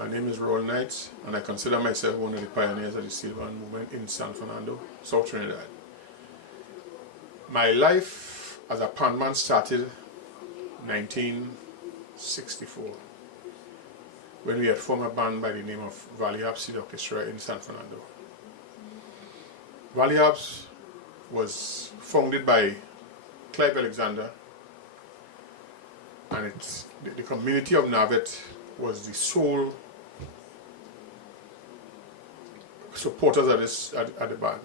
My name is Rawle, and I consider myself one of the pioneers of the steel band movement in San Fernando, South Trinidad. My life as a Panman started in 1964 when we had formed a band by the name of Valley Steel Orchestra in San Fernando. Valley was founded by Clive Alexander, and the community of Navet was the sole supporters at the band.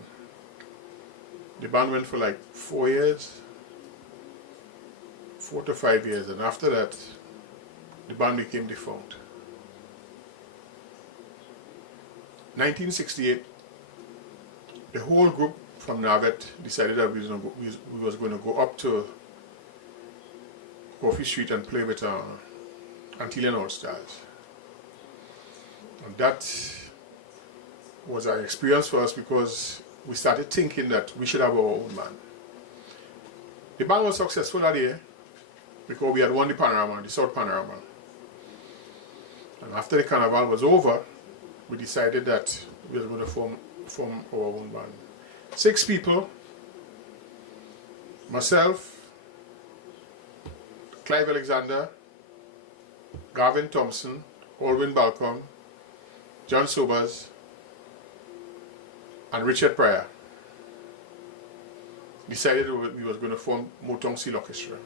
The band went for like 4 years, 4 to 5 years, and after that, the band became defunct. 1968, the whole group from Navet decided that we was going to go up to Coffee Street and play with Antillean All Stars. And that was an experience for us because we started thinking that we should have our own band. The band was successful that year because we had won the Panorama, the South Panorama. And after the carnival was over, we decided that we were going to form our own band. 6 people, myself, Clive Alexander, Gavin Thompson, Alwyn Balcom, John Sobers, and Richard Pryor, decided we was going to form Motown Steel Orchestra.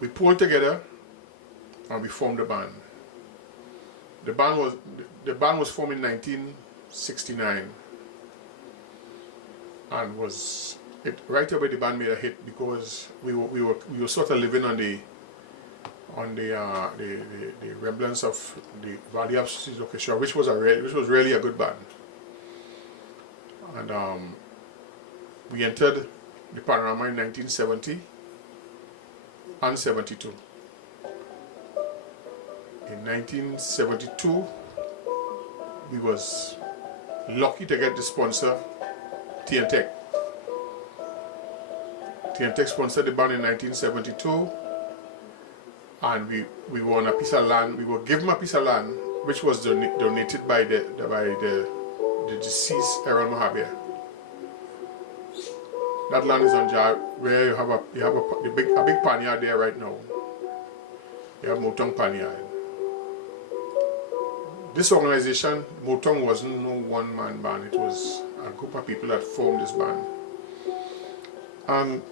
We pulled together and we formed the band. The band was formed in 1969, and right away the band made a hit because we were sort of living on the remnants of the Valley Steel Orchestra, which was really a good band. And we entered the Panorama in 1970 and 72. In 1972, we was lucky to get the sponsor, TNTech. TNTech sponsored the band in 1972, and we won a piece of land. We were given a piece of land which was donated by the deceased Errol Mohabia. That land is on Jar, where you have a big panyard there right now. You have Motown panyard. This organization, Motown, wasn't no one-man band. It was a group of people that formed this band. And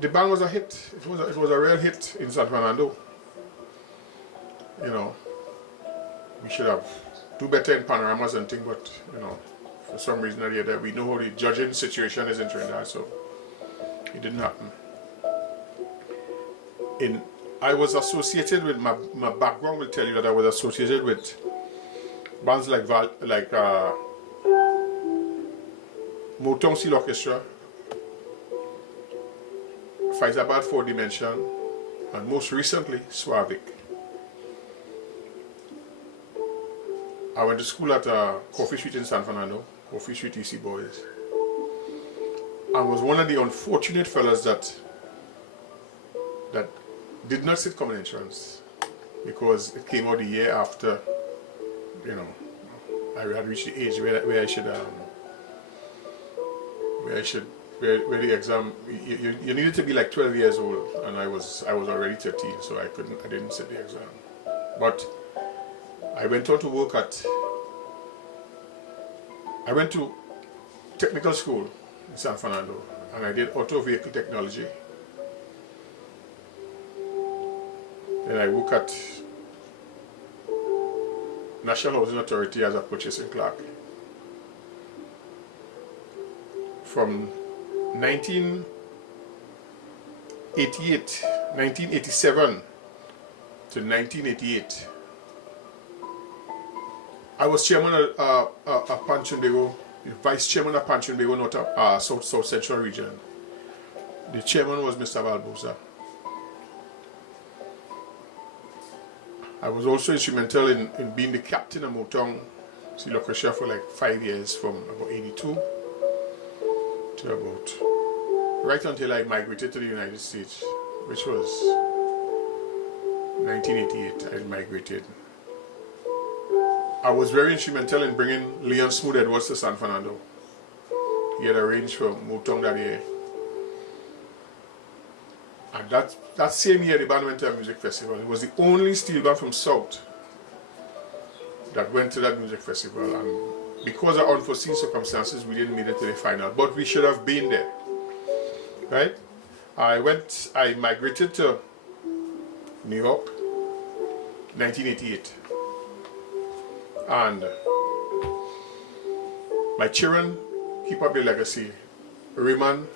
the band was a hit. It was a real hit in San Fernando. You know, we should have do better in panoramas and things, but you know, for some reason or the other, we know how the judging situation is in Trinidad, so it didn't happen. I was associated with my background will tell you that I was associated with bands like Motown Steel Orchestra, Faizabad 4 Dimension, and most recently Swavic. I went to school at Coffee Street in San Fernando, Coffee Street EC Boys. I was one of the unfortunate fellas that did not sit common entrance because it came out the year after, you know, I had reached the age where the exam, you needed to be like 12 years old, and I was already 13, so I didn't sit the exam. But I went on to work I went to technical school in San Fernando, and I did auto vehicle technology. Then I worked at National Housing Authority as a purchasing clerk. From 1987 to 1988, I was chairman of Panchunbego, vice chairman of Panchunbego North South Central region. The chairman was Mr. Balboza. I was also instrumental in being the captain of Motown Steel Orchestra for like 5 years, from about 82 to about right until I migrated to the United States, which was 1988, I migrated. I was very instrumental in bringing Leon Smooth Edwards to San Fernando. He had arranged for Motown that year. And that same year, the band went to a music festival. It was the only steel band from South that went to that music festival. And because of unforeseen circumstances, we didn't make it to the final. But we should have been there. Right? I migrated to New York, 1988. And my children keep up the legacy. Raymond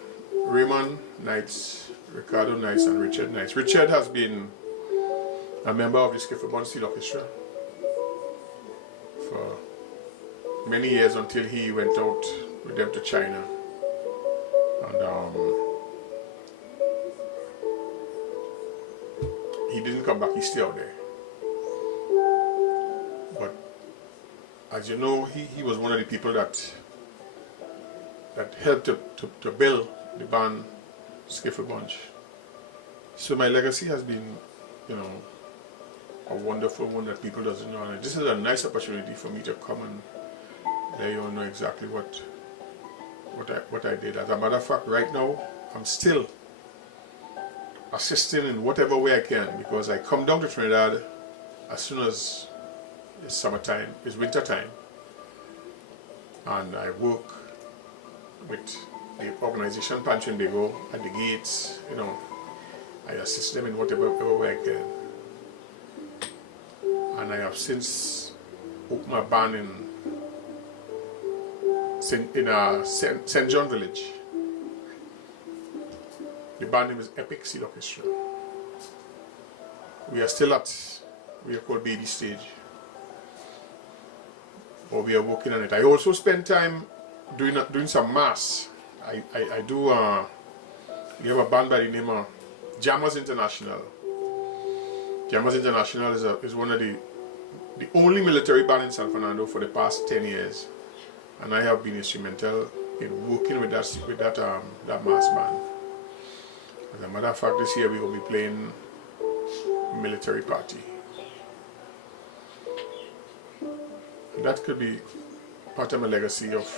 Knights, Ricardo Knights, and Richard Knights. Richard has been a member of the Skiffle Steel Orchestra for many years until he went out with them to China. And he didn't come back, he's still out there. But as you know, he was one of the people that helped to build the band Skiffle Bunch. So my legacy has been, a wonderful one that people doesn't know. And this is a nice opportunity for me to come and let you all know exactly what I did. As a matter of fact, right now I'm still assisting in whatever way I can, because I come down to Trinidad as soon as it's summertime, it's winter time, and I work with the organization Panman at the gates. I assist them in whatever way I can. And I have since opened my band in St. John Village. The band name is Epic Steel Orchestra. We are still we are called baby stage. But we are working on it. I also spend time doing some mass. I do, we have a band by the name of Jammers International. Jammers International is one of the only military band in San Fernando for the past 10 years. And I have been instrumental in working with that mass band. As a matter of fact, this year we will be playing Military Party. And that could be part of my legacy of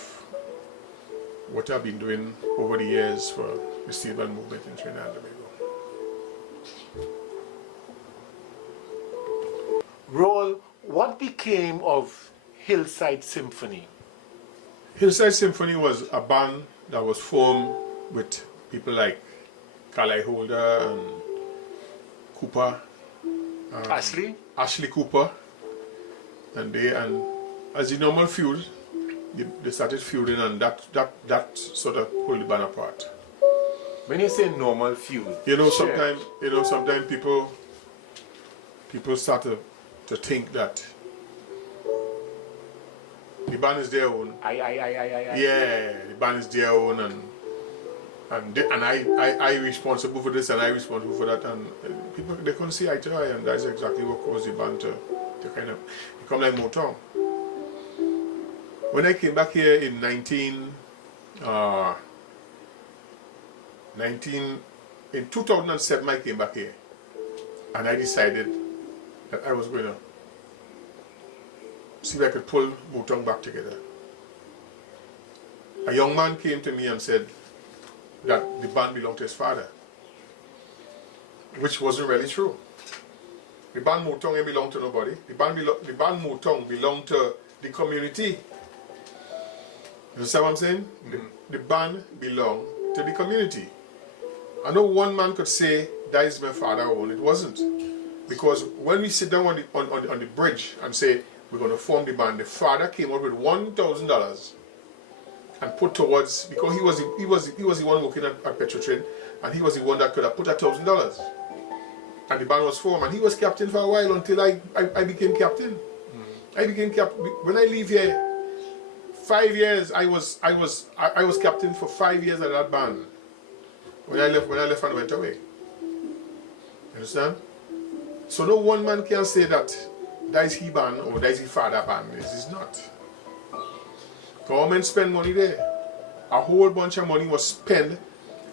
what I've been doing over the years for the steel band movement in Trinidad and Tobago. Rawle, what became of Hillside Symphony? Hillside Symphony was a band that was formed with people like Carly Holder and Cooper. Ashley Cooper. And as the normal feud, they started feuding, and that sort of pulled the band apart. When you say normal feud, sometimes people start to think that the band is their own. Yeah, the band is their own, and I responsible for this and I responsible for that, and people, they couldn't see eye to eye, and that's exactly what caused the band to kind of become like Motown. When I came back here in 2007, I came back here, and I decided that I was going to see if I could pull Motown back together. A young man came to me and said that the band belonged to his father, which wasn't really true. The band Motown ain't belonged to nobody. The band Motown belonged to the community. You understand what I'm saying? The band belonged to the community. I know one man could say that is my father own. It wasn't, because when we sit down on the bridge and say we're going to form the band, the father came up with $1,000 and put towards, because he was the one working at Petrotrain, and he was the one that could have put $1,000, and the band was formed, and he was captain for a while until I became captain. I became captain when I leave here. 5 years I was captain for 5 years of that band. When I left and went away. You understand? So no one man can say that is he band or that is he father band. This is not. Government spend money there. A whole bunch of money was spent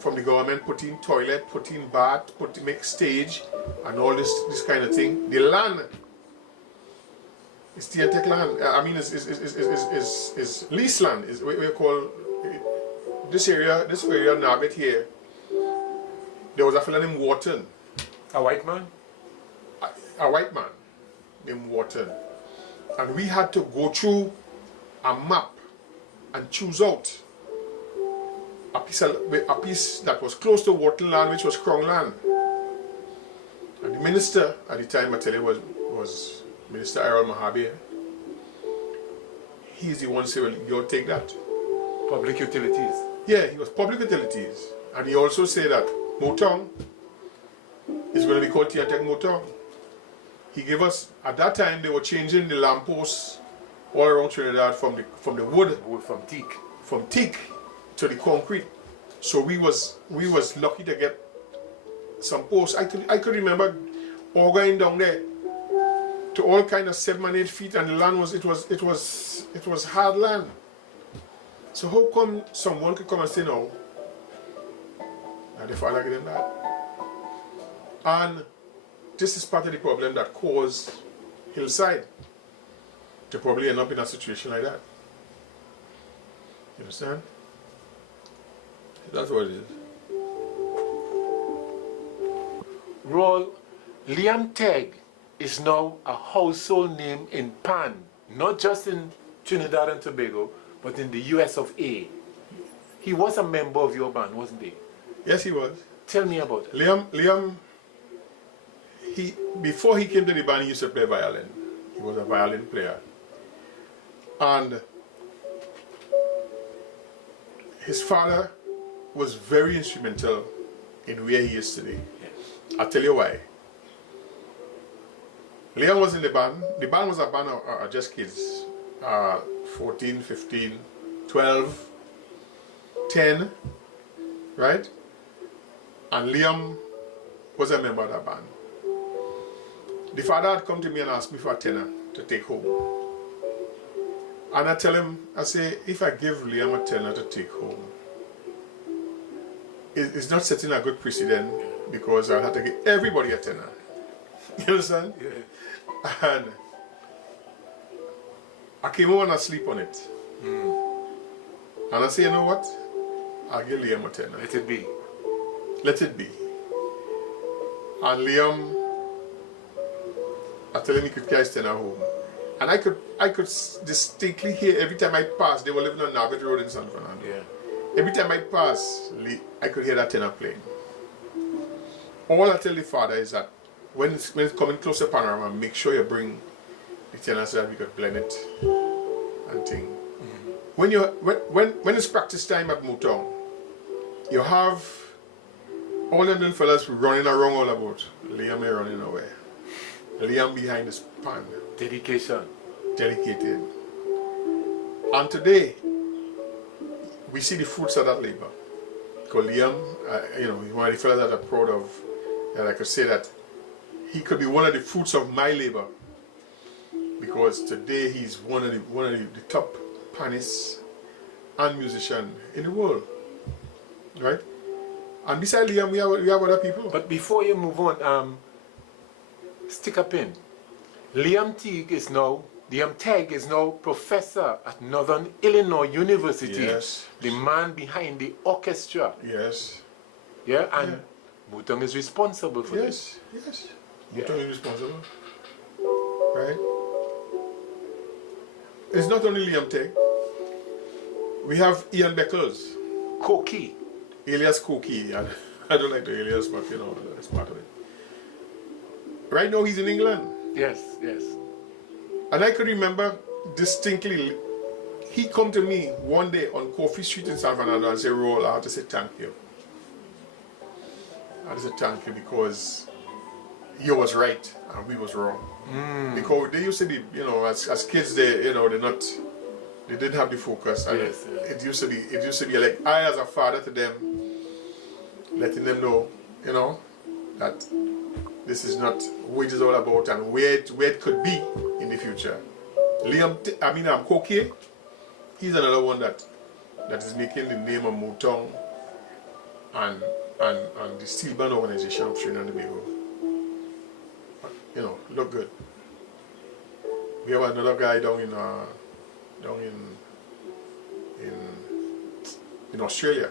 from the government, put in toilet, put in bath, make stage, and all this kind of thing. The land is Tiantec land. I mean, is lease land. Is we call this area Nabet here. There was a fellow named Wharton. A white man? A white man named Wharton. And we had to go through a map and choose out a piece that was close to Wharton land, which was Crown land. And the minister at the time, I tell you, was Minister Rawle Mahabe. He's the one saying, well, you'll take that. Public utilities. Yeah, he was public utilities. And he also said that Motown is going to be called Tiantec Motown. He gave us, at that time, they were changing the lampposts all around Trinidad from the wood, from teak to the concrete. So we was lucky to get some posts. I could remember all going down there to all kind of 7 and 8 feet, and the land was hard land. So how come someone could come and say no? And the father gave them that. And this is part of the problem that caused Hillside to probably end up in a situation like that. You understand? That's what it is. Rawle, Liam Tegg is now a household name in Pan, not just in Trinidad and Tobago, but in the US of A. He was a member of your band, wasn't he? Yes, he was. Tell me about it. Liam, before he came to the band, he used to play violin. He was a violin player. And his father was very instrumental in where he is today. Yes. I'll tell you why. Liam was in the band. The band was a band of just kids. 14, 15, 12, 10, right? And Liam was a member of that band. The father had come to me and asked me for a tenner to take home. And I tell him, I say, if I give Liam a tenner to take home, it's not setting a good precedent, because I'll have to give everybody a tenner. You understand? Yeah. And I came home and I sleep on it. And I say, you know what? I'll give Liam a tenner. Let it be. Let it be. And Liam, I tell him he could carry his tenner home. And I could distinctly hear every time I passed. They were living on Nugget Road in San Fernando. Yeah. Every time I passed, I could hear that tenor playing. All I tell the father is that when it's coming close to Panorama, make sure you bring the tenor so that we could blend it and thing. When it's practice time at Motown, you have all them little fellas running around all about. Liam ain't running nowhere. Liam behind the pan. Dedication. Dedicated. And today, we see the fruits of that labor. Because Liam, he's one of the fellas that I'm proud of, and I could say that he could be one of the fruits of my labor. Because today he's one of the top pianists and musician in the world. Right? And beside Liam, we have other people. But before you move on, stick a pin. Liam Tegg is now professor at Northern Illinois University. Yes. The man behind the orchestra. Yes. Yeah, and Motown is responsible for this. Yes. Motown is responsible. Right? It's not only Liam Tegg. We have Ian Beckles. Koki. Alias Koki. I don't like the alias, but that's part of it. Right now he's in England. Yes, yes. And I could remember distinctly, he come to me one day on Coffee Street in San Fernando and say, Rawle, I have to say thank you. I have to say thank you because you was right and we was wrong. Because they used to be, as kids, they didn't have the focus. And Yes, it used to be like I as a father to them, letting them know, that this is not what it is all about and where it could be in the future. Koki, he's another one that is making the name of Motown and the steel band organization of Trinidad and Tobago, look good. We have another guy down in Australia.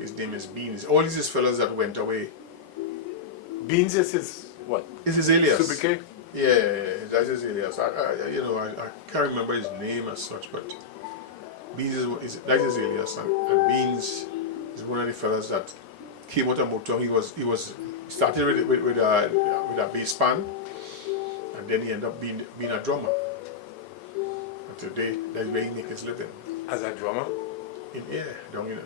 His name is Beans. All these fellas that went away. Beans is his what? Is his alias? Subique? Yeah, that's his alias. I can't remember his name as such, but Beans that's his alias, and Beans is one of the fellas that came out of Motown. He was started with a bass band, and then he ended up being a drummer. And today, that's where he makes his living. As a drummer? Down in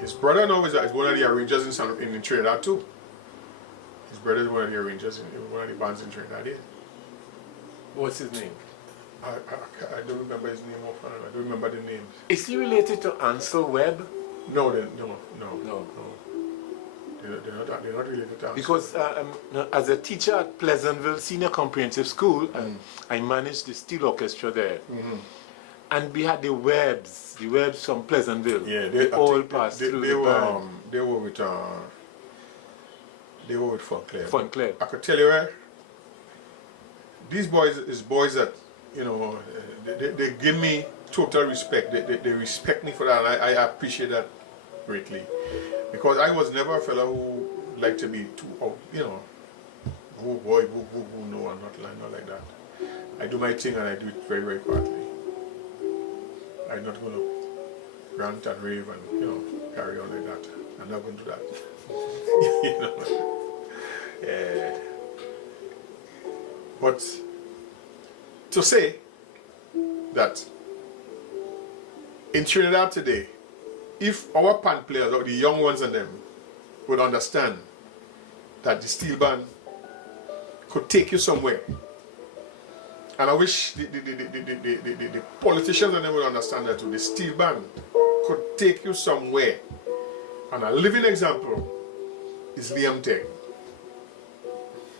his brother now is one of the arrangers in Trinidad too. His brother is one of the arrangers in one of the bands in Trinidad. Yeah. What's his name? I don't remember his name offhand. I don't remember the names. Is he related to Ansel Webb? No. No. They're not related to us. Because as a teacher at Pleasantville Senior Comprehensive School, I managed the steel orchestra there. And we had the Webbs from Pleasantville. Yeah, they all passed through the band. They were with Fonclair. Fonclair. I could tell you, right? These boys is boys that they give me total respect. They respect me for that, and I appreciate that greatly. Because I was never a fellow who liked to be too oh boy, no, I'm not like that. I do my thing and I do it very, very quietly. I'm not going to rant and rave and carry on like that. I'm not going to do that. But to say that in Trinidad today, if our pan players or the young ones and them would understand that the steel band could take you somewhere, and I wish the politicians and them would understand that too, the steel band could take you somewhere, and a living example is Liam Teg,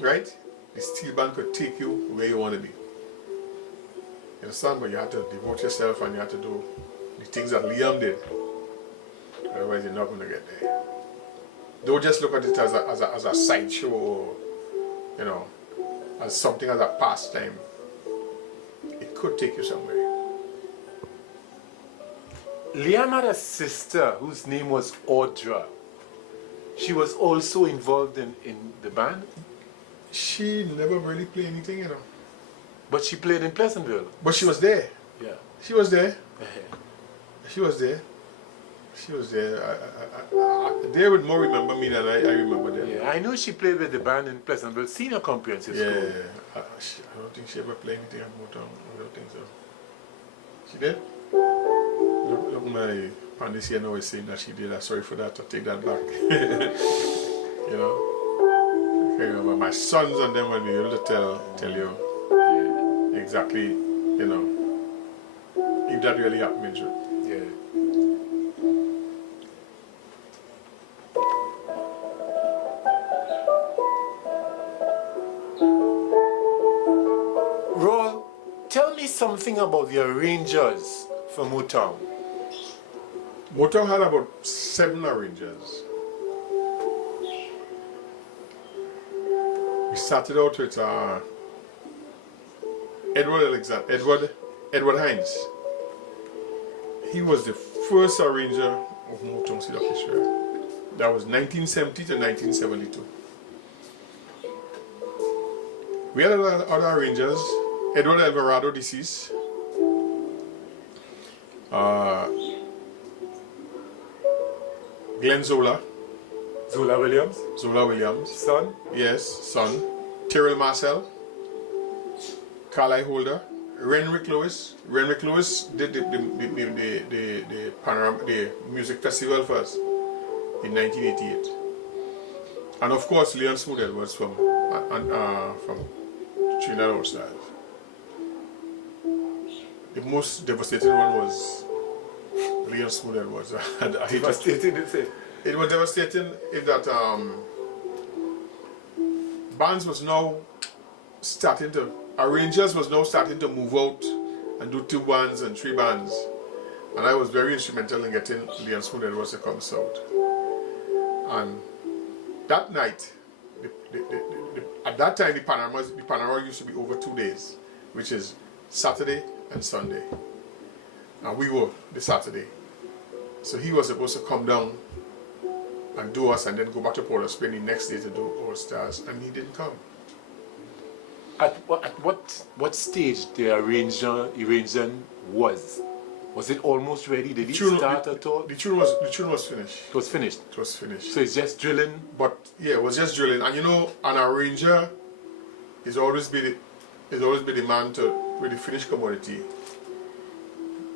right? The steel band could take you where you want to be. You understand? But you have to devote yourself and you have to do the things that Liam did. Otherwise, you're not going to get there. Don't just look at it as a sideshow or, as something as a pastime. It could take you somewhere. Liam had a sister whose name was Audra. She was also involved in the band? She never really played anything, But she played in Pleasantville. But she was there. Yeah. She was there. She was there. She was there. They would more remember me than I remember them. Yeah, I know she played with the band in Pleasantville Senior Comprehensive School. Yeah, I don't think she ever played anything at Motown. I don't think so. She did? Look, my Pandy here now is saying that she did. I'm sorry for that. I'll take that back. I remember my sons and them will be able to tell you exactly, if that really happened. Yeah. Rawle, tell me something about the arrangers for Motown. Motown had about 7 arrangers. We started out with Edward Hines. He was the first arranger of Motown Steel Orchestra. That was 1970 to 1972. We had other arrangers. Edward Alvarado, deceased. Glenn Zola. Zola Williams? Zola Williams. Son? Yes, son. Tyrrell Marcel. Carlisle Holder. Renwick Lewis. Renwick Lewis did the music festival for us in 1988. And of course, Leon Smooth Edwards from Trinidad All Stars. The most devastating one was Leon Smooth Edwards. Devastating, is it? It was devastating in that bands was now arrangers was now starting to move out and do 2 bands and 3 bands. And I was very instrumental in getting Leon Spoon Edwards to come south. And that night, at that time, the panorama used to be over 2 days, which is Saturday and Sunday. And we were the Saturday. So he was supposed to come down and do us and then go back to Port of Spain the next day to do All Stars, and he didn't come. At what stage the arrangement was? Was it almost ready? Did it start at all? The tune was finished. It was finished. It was finished. So it's just drilling. But yeah, it was just drilling. And you know, an arranger is always be the man with the finished commodity.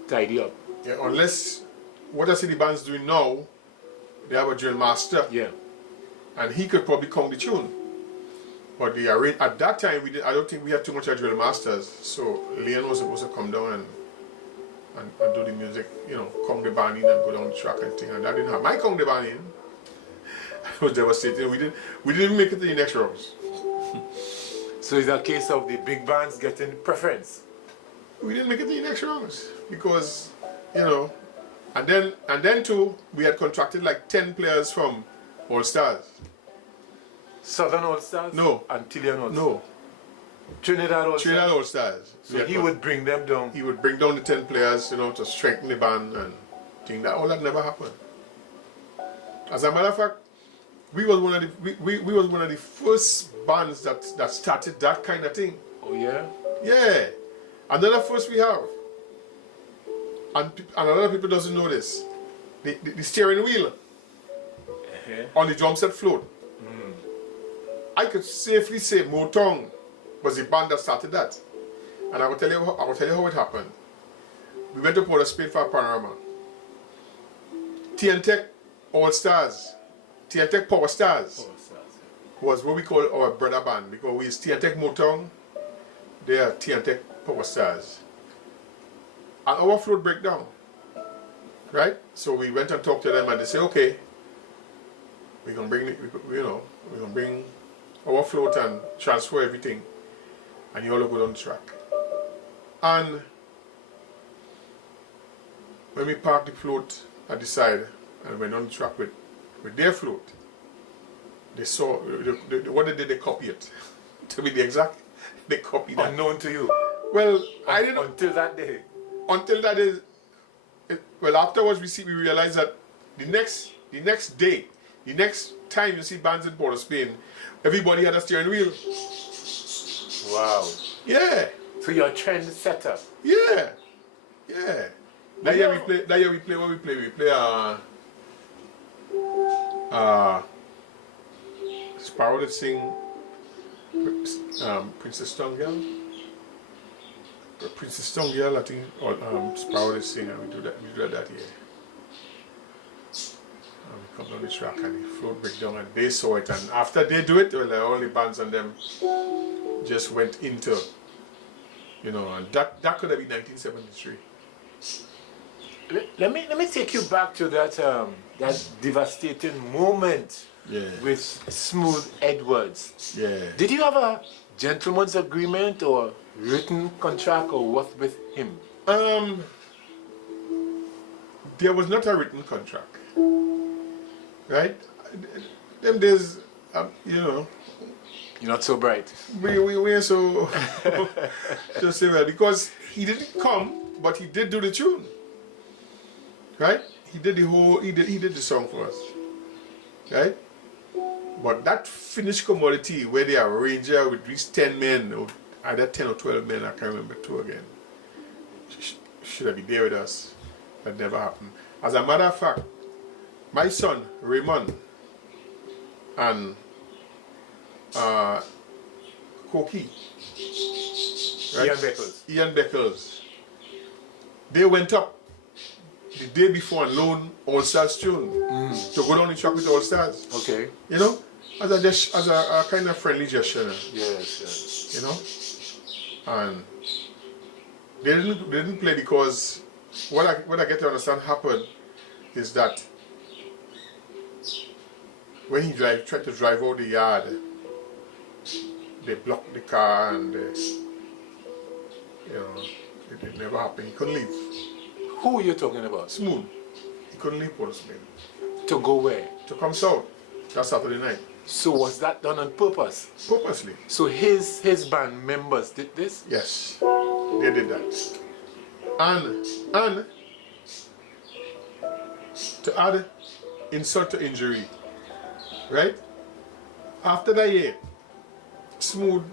Tidy up. Yeah, unless what I see the band's doing now, they have a drill master. Yeah. And he could probably come the tune. But at that time I don't think we had too much of drill masters. So Leon was supposed to come down and do the music, you know, come the band in and go down the track and thing, and that didn't happen. I come the band in. I was devastated. We didn't make it to the next rounds. So it's a case of the big bands getting preference. We didn't make it to the next rounds because, you know, and then too, we had contracted like 10 players from All Stars. Southern All Stars? No. Antillean All Stars? No. Trinidad All Stars? Trinidad All Stars. So he would bring them down? He would bring down the 10 players, you know, to strengthen the band and things. All that never happened. As a matter of fact, we was one of the first bands that started that kind of thing. Oh yeah? Yeah. Another first we have. And a lot of people doesn't know this. The steering wheel on the drum set float. I could safely say Motown was the band that started that. And I will tell you how it happened. We went to Port of Spain for a panorama. TNTech All Stars, TNTech Power Stars was what we call our brother band, because we is TNTech Motown, they are TNTech Power Stars. And our float break down. Right? So we went and talked to them and they say, okay, we're gonna bring our float and transfer everything, and you all go down the track. And when we parked the float at the side and went on the track with their float, they saw what they did. They copied it. To be the exact, they copied that. Unknown to you. Well, I didn't until that day. Until that day. Well, afterwards we realized that the next day, the next time you see bands in Port of Spain, everybody had a steering wheel. Wow. Yeah. So you're a trend setter. Yeah. Yeah. That year we play Sparrow that sing Princess Stone Girl. Princess Stone Girl, I think, or Sparrow that sing, and we do that year. Come down the track and the float break down, and they saw it, and after they do it, well, all the bands and them just went into, you know, and that could have been 1973. Let me take you back to that that devastating moment with Smooth Edwards. Yeah. Did you have a gentleman's agreement or written contract or what with him? There was not a written contract. Right? Them days, you know. You're not so bright. We are so just say well, because he didn't come, but he did do the tune. Right? He did the song for us. Right? But that finished commodity where the arranger with these 10 men, or either 10 or 12 men, I can't remember, 2 again, should have been there with us. That never happened. As a matter of fact, my son, Raymond, and Koki, right? Ian Beckles, they went up the day before and loaned All Stars tune to go down the track with All Stars. Okay. You know, as a kind of friendly gesture. Yes. You know, and they didn't play because what I get to understand happened is that when he tried to drive out the yard, they blocked the car and you know, it never happened. He couldn't leave. Who are you talking about? Smooth. He couldn't leave Port of Spain. To go where? To come south. That Saturday night. So was that done on purpose? Purposely. So his band members did this? Yes. They did that. And to add insult to injury, right? After that year, Smooth,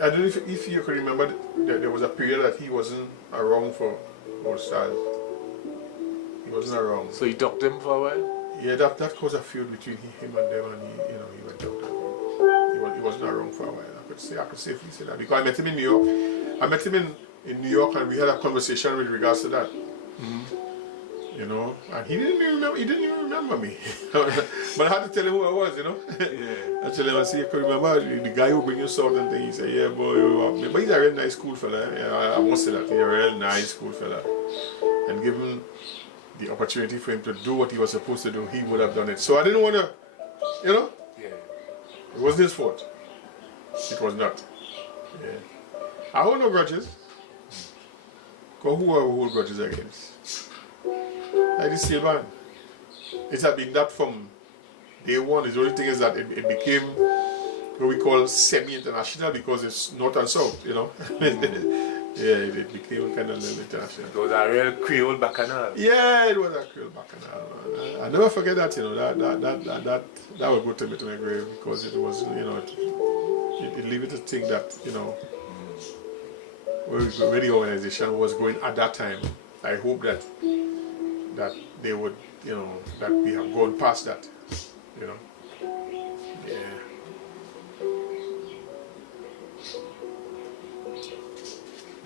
I don't know if you can remember that there was a period that he wasn't around for All Stars. He wasn't around. So you ducked him for a while? Yeah, that caused a feud between him and them, and he went out. He wasn't around for a while. I could safely say that because I met him in New York. I met him in New York, and we had a conversation with regards to that. You know, and he didn't even remember me. But I had to tell him who I was, you know. Yeah. I tell him, I say, you can remember the guy who bring you salt and things. He said, yeah, boy, but he's a real nice cool fella. Yeah, I must say that. He's a real nice cool fella. And given the opportunity for him to do what he was supposed to do, he would have done it. So I didn't want to, you know. Yeah. It wasn't his fault. It was not. Yeah. I hold no grudges. Because who I hold grudges against? Like the Steel Band. It had been that from day one. The only thing is that it became what we call semi-international because it's north and south, you know. Yeah, it became kind of a little international. It was a real Creole bacchanal. Yeah, it was a Creole bacchanal. I never forget that, you know. That would go to me to my grave because it was, you know, it leave it to think that, you know, where the organization was going at that time. I hope that they would, you know, that we have gone past that, you know. Yeah.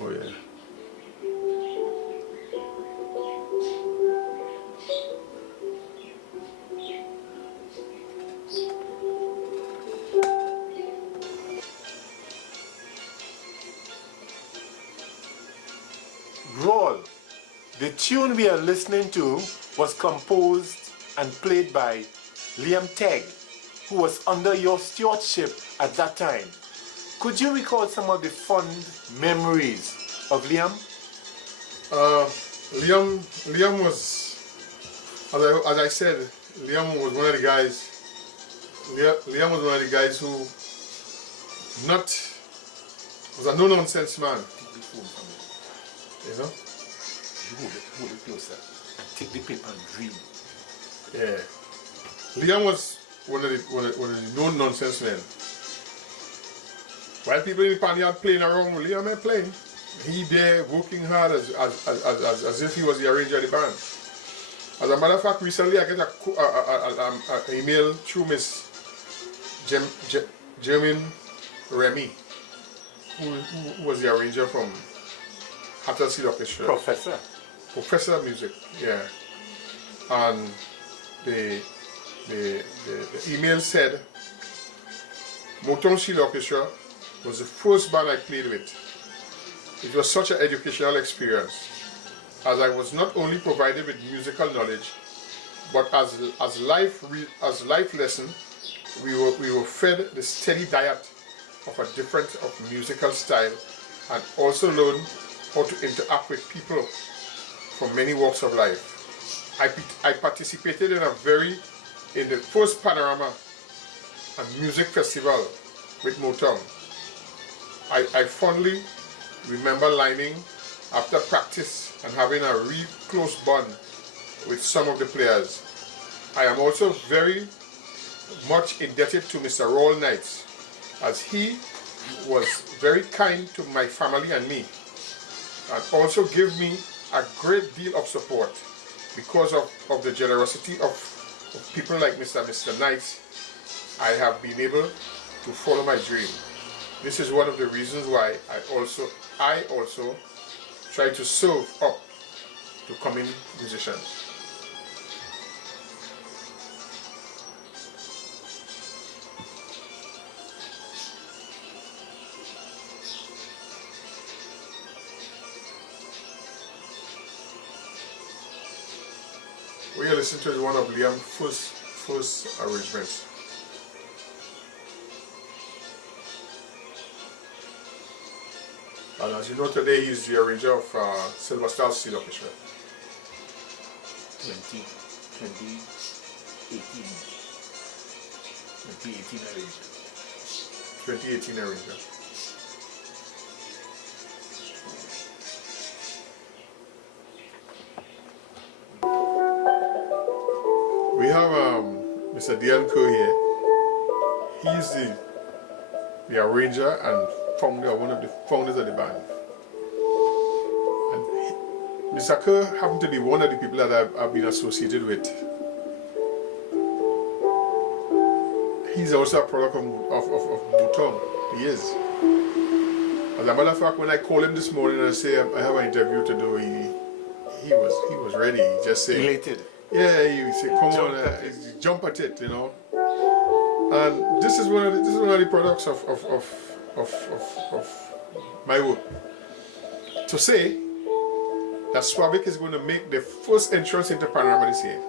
Oh yeah. Rawle, the tune we are listening to was composed and played by Liam Tegg, who was under your stewardship at that time. Could you recall some of the fond memories of Liam? Liam was, as I said, Liam was one of the guys. Liam was one of the guys who was a no-nonsense man. You know? Hold it closer. And take the paper and read. Yeah. Liam was one of the no-nonsense men. While people in the Panman playing around with Liam and playing, he there working hard as if he was the arranger of the band. As a matter of fact, recently I get an email through Miss Germaine Remy, who was the arranger from Hattersley Orchestra. Professor of music, yeah. And the email said, Motown Steel Orchestra was the first band I played with. It was such an educational experience, as I was not only provided with musical knowledge, but as life lesson, we were fed the steady diet of a different musical style, and also learned how to interact with people from many walks of life. I participated in the first Panorama and music festival with Motown. I fondly remember lining after practice and having a real close bond with some of the players. I am also very much indebted to Mr. Rawle Knights, as he was very kind to my family and me, and also gave me a great deal of support. Because of the generosity of people like Mr. Knights, I have been able to follow my dream. This is one of the reasons why I also try to serve up to coming musicians. We are listening to one of Liam's first arrangements. And as you know, today he's the arranger of Silver Star Steel Orchestra. 2018 arranger. 2018 arranger. We have Mr. Dian Kerr here. He's the arranger and founder, one of the founders of the band. And Mr. Kerr happened to be one of the people that I've been associated with. He's also a product of Motown. He is. As a matter of fact, when I called him this morning and I say I have an interview to do, he was ready. He just said, Elated. yeah, he said, come on, jump at it, you know. And this is one of the products of my work. To say that Swavik is going to make the first entrance into Panorama this year.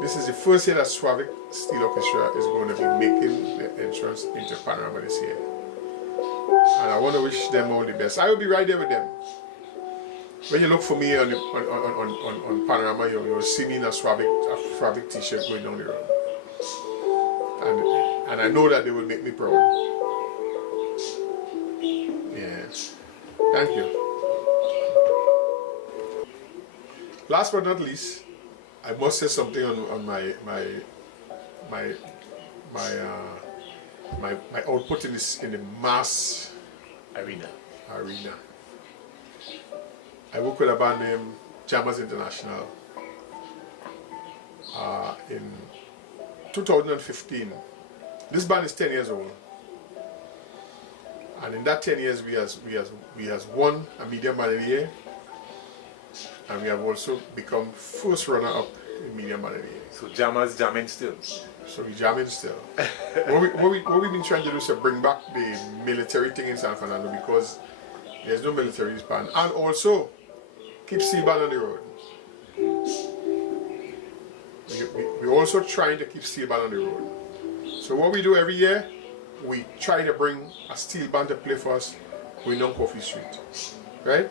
This is the first year that Swavik Steel Orchestra is going to be making the entrance into Panorama this year. And I want to wish them all the best. I will be right there with them. When you look for me on Panorama, you'll see me in a Swavik t-shirt going down the road. And I know that they will make me proud. Yes. Thank you. Last but not least, I must say something on my output in the mass Arena. I work with a band named Jammers International. In 2015, this band is 10 years old, and in that 10 years we has won a Medium Band of the Year, and we have also become first runner-up in Medium Band of the Year. So Jammers jamming still. So we jamming still. what we've been trying to do is to bring back the military thing in San Fernando, because there's no military in this band, and also keep Steel Band on the road. We're also trying to keep Steel Band on the road. So what we do every year, we try to bring a steel band to play for us going down Coffee Street, right?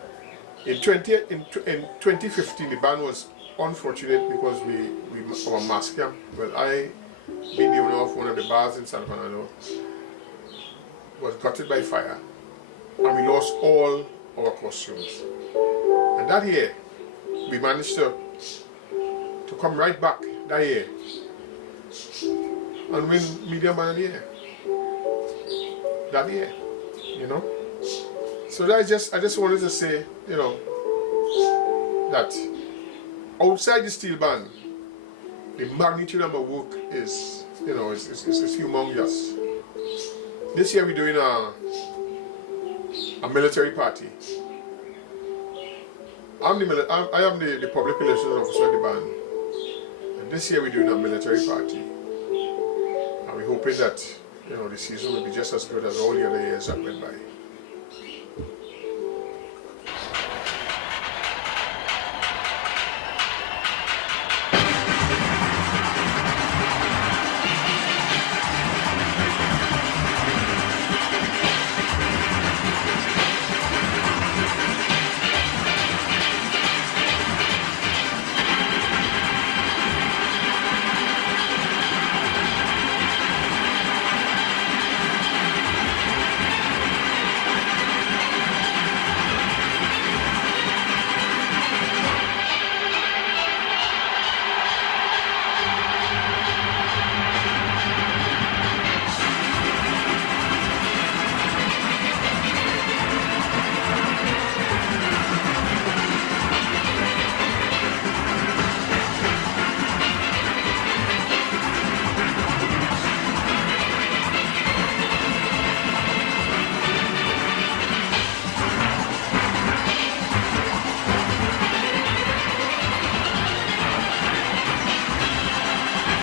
In 2015, the band was unfortunate because our mass camp. Well, I, being the owner of one of the bars in San Fernando, was gutted by fire, and we lost all our costumes. And that year, we managed to come right back that year and win Medium Band of the Year. That year, you know. So I just wanted to say, you know, that outside the steel band, the magnitude of my work is, you know, is humongous. This year we're doing a military party. I am the public relations officer of the band, and this year we're doing a military party, and we're hoping that, you know, the season will be just as good as all the other years that went by.